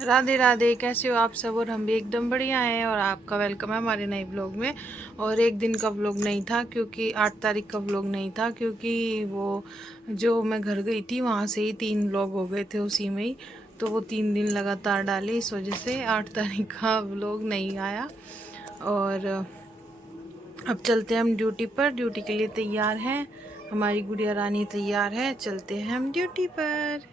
राधे राधे, कैसे हो आप सब। और हम भी एकदम बढ़िया हैं और आपका वेलकम है हमारे नए ब्लॉग में। और एक दिन का व्लॉग नहीं था क्योंकि 8 तारीख का व्लॉग नहीं था, क्योंकि वो जो मैं घर गई थी वहाँ से ही 3 व्लॉग हो गए थे उसी में ही। तो वो 3 दिन लगातार डाले, इस वजह से 8 तारीख का व्लॉग नहीं आया। और अब चलते हैं हम ड्यूटी पर। ड्यूटी के लिए तैयार हैं, हमारी गुड़िया रानी तैयार है, चलते हैं हम ड्यूटी पर।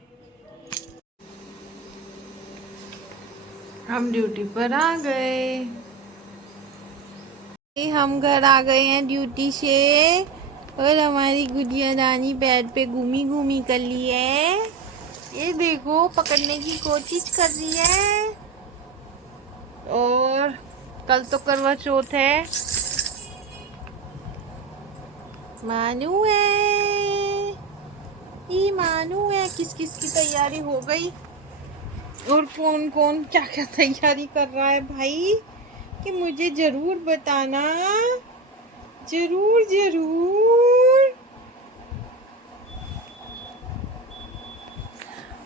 हम ड्यूटी पर आ गए। हम घर आ गए हैं ड्यूटी से। और हमारी गुड़िया रानी बेड पे घूमी घूमी कर ली है। ये देखो, पकड़ने की कोशिश कर रही है। और कल तो करवा चौथ है। मानू है, ये मानू है। किस किस की तैयारी हो गई और कौन कौन क्या क्या तैयारी कर रहा है भाई, कि मुझे जरूर बताना। जरूर जरूर।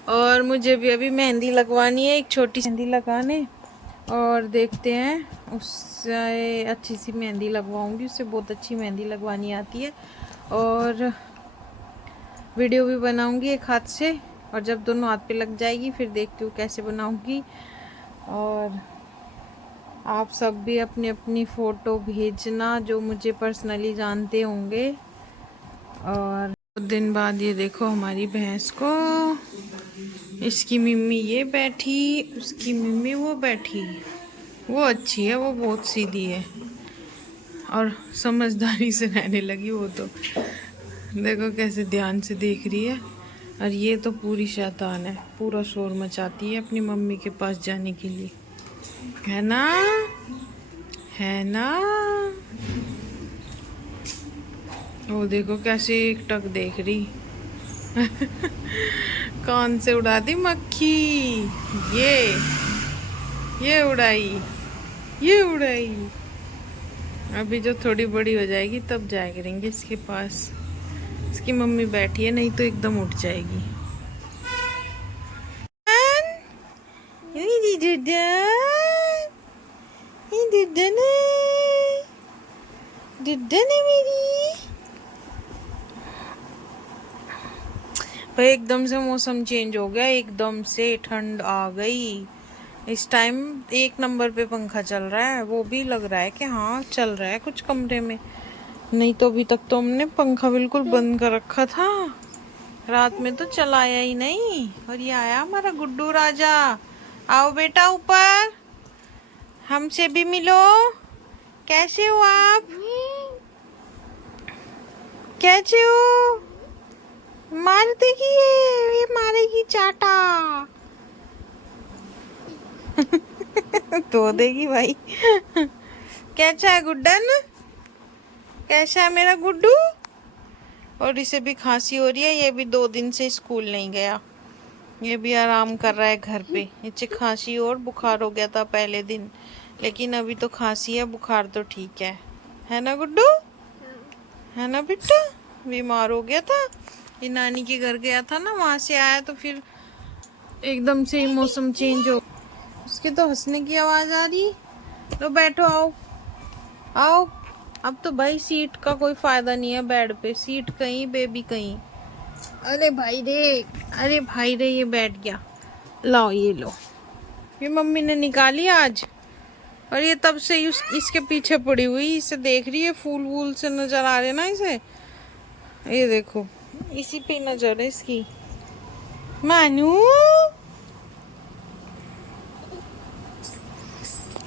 और मुझे भी अभी मेहंदी लगवानी है, एक छोटी सी मेहंदी लगाने। और देखते हैं, उससे अच्छी सी मेहंदी लगवाऊंगी, उससे बहुत अच्छी मेहंदी लगवानी आती है। और वीडियो भी बनाऊंगी एक हाथ से, और जब दोनों हाथ पे लग जाएगी फिर देखती हूँ कैसे बनाऊंगी। और आप सब भी अपनी अपनी फ़ोटो भेजना जो मुझे पर्सनली जानते होंगे। और दिन बाद ये देखो हमारी भैंस को, इसकी मम्मी ये बैठी, उसकी मम्मी वो बैठी। वो अच्छी है, वो बहुत सीधी है और समझदारी से रहने लगी वो तो। देखो कैसे ध्यान से देख रही है। और ये तो पूरी शैतान है, पूरा शोर मचाती है अपनी मम्मी के पास जाने के लिए। है ना, है ना। वो देखो कैसे एक टक देख रही। कान से उड़ा दी मक्खी। ये उड़ाई, ये उड़ाई। अभी जो थोड़ी बड़ी हो जाएगी तब जाया करेंगे इसके पास। इसकी मम्मी बैठी है, नहीं तो एकदम उठ जाएगी। मेरी भाई, एकदम से मौसम चेंज हो गया, एकदम से ठंड आ गई। इस टाइम 1 नंबर पे पंखा चल रहा है, वो भी लग रहा है कि हाँ चल रहा है कुछ कमरे में। नहीं तो अभी तक तो हमने पंखा बिल्कुल बंद कर रखा था, रात में तो चलाया ही नहीं। और ये आया हमारा गुड्डू राजा। आओ बेटा ऊपर, हमसे भी मिलो। कैसे हो आप, कैसे हो। मार देगी ये मारेगी चाटा। तो देगी भाई। कैसा है गुड्डन, कैसा है मेरा गुड्डू। और इसे भी खांसी हो रही है, ये भी 2 दिन से स्कूल नहीं गया, ये भी आराम कर रहा है घर पे। नीचे खांसी और बुखार हो गया था पहले दिन, लेकिन अभी तो खांसी है, बुखार तो ठीक है ना गुड्डू, है ना बेटा। बीमार हो गया था, ये नानी के घर गया था ना, वहां से आया तो फिर एकदम से ही मौसम चेंज हो। उसके तो हंसने की आवाज आ रही। लो बैठो, आओ आओ। अब तो भाई सीट का कोई फायदा नहीं है, बेड पे सीट कहीं बेबी कहीं। अरे भाई रे, अरे भाई रे, ये बैठ गया। लाओ ये लो, ये मम्मी ने निकाली आज। और ये तब से इसके पीछे पड़ी हुई, इसे देख रही है, फूल वूल से नजर आ रहे ना इसे। ये देखो, इसी पे नजर है इसकी। मानू,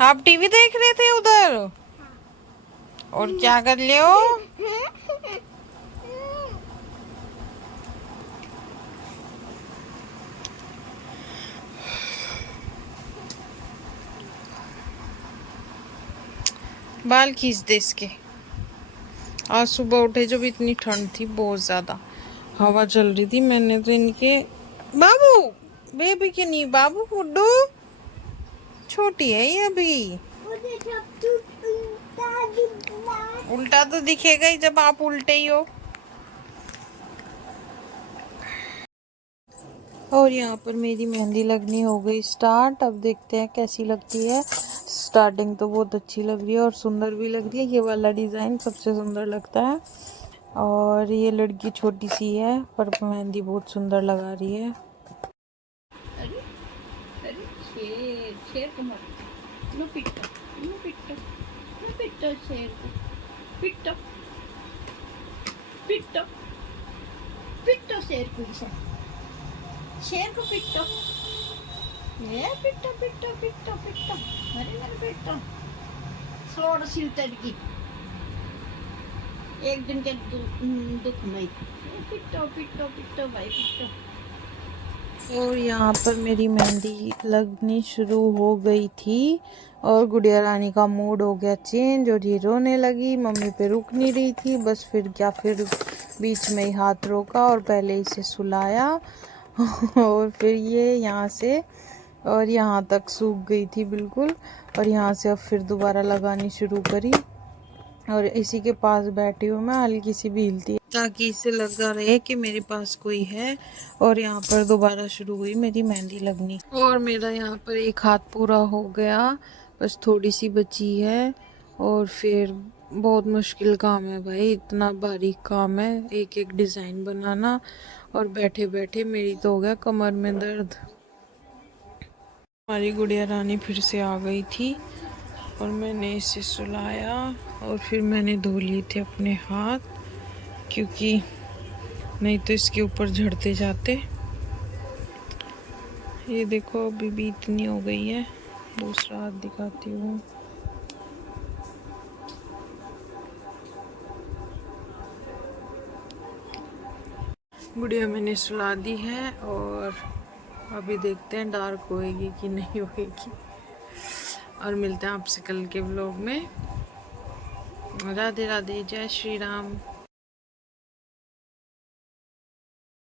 आप टीवी देख रहे थे उधर और क्या कर ले हो। बाल खींच दे इसके। आज सुबह उठे जब इतनी ठंड थी, बहुत ज्यादा हवा चल रही थी, मैंने तो इनके बाबू, बेबी के नहीं, बाबू गुड्डू छोटी है ये अभी। उल्टा तो दिखेगा ही जब आप उल्टे ही हो। और यहाँ पर मेरी मेहंदी लगनी हो गई स्टार्ट। अब देखते हैं कैसी लगती है। स्टार्टिंग तो बहुत अच्छी लग रही है और सुंदर भी लग रही है। ये वाला डिज़ाइन सबसे सुंदर लगता है। और ये लड़की छोटी सी है पर मेहंदी बहुत सुंदर लगा रही है। अरे अरे शेर शेर को मारो, नो पिट्टो नो पिट्टो नो पिट्टो, शेर को पिट्टो पिट्टो पिट्टो, शेर को शेर को पिट्टो, ये पिट्टो पिट्टो पिट्टो पिट्टो, अरे मेरे पिट्टो स्लोड सिलते की एक दिन के दुख नहीं, पिट्टो पिट्टो पिट्टो भाई पिट्टो। और यहाँ पर मेरी मेहंदी लगनी शुरू हो गई थी और गुड़िया रानी का मूड हो गया चेंज और ये रोने लगी। मम्मी पे रुक नहीं रही थी, बस फिर बीच में ही हाथ रोका और पहले इसे सुलाया और फिर ये यहाँ से और यहाँ तक सूख गई थी बिल्कुल। और यहाँ से अब फिर दोबारा लगानी शुरू करी और इसी के पास बैठी हूँ मैं, हल्की सी भी हिलती है ताकि इसे लगा रहे कि मेरे पास कोई है। और यहाँ पर दोबारा शुरू हुई मेरी मेहंदी लगनी और मेरा यहाँ पर एक हाथ पूरा हो गया, बस थोड़ी सी बची है। और फिर बहुत मुश्किल काम है भाई, इतना बारीक काम है एक एक डिज़ाइन बनाना। और बैठे बैठे मेरी तो हो गया कमर में दर्द। हमारी गुड़िया रानी फिर से आ गई थी और मैंने इसे सुलाया और फिर मैंने धो लिए थे अपने हाथ, क्योंकि नहीं तो इसके ऊपर झड़ते जाते। ये देखो अभी भी इतनी हो गई है। दूसरा हाथ दिखाती हूँ। गुड़िया मैंने सुला दी है और अभी देखते हैं डार्क होएगी कि नहीं होएगी। और मिलते हैं आपसे कल के व्लॉग में। राधे राधे, जय श्री राम।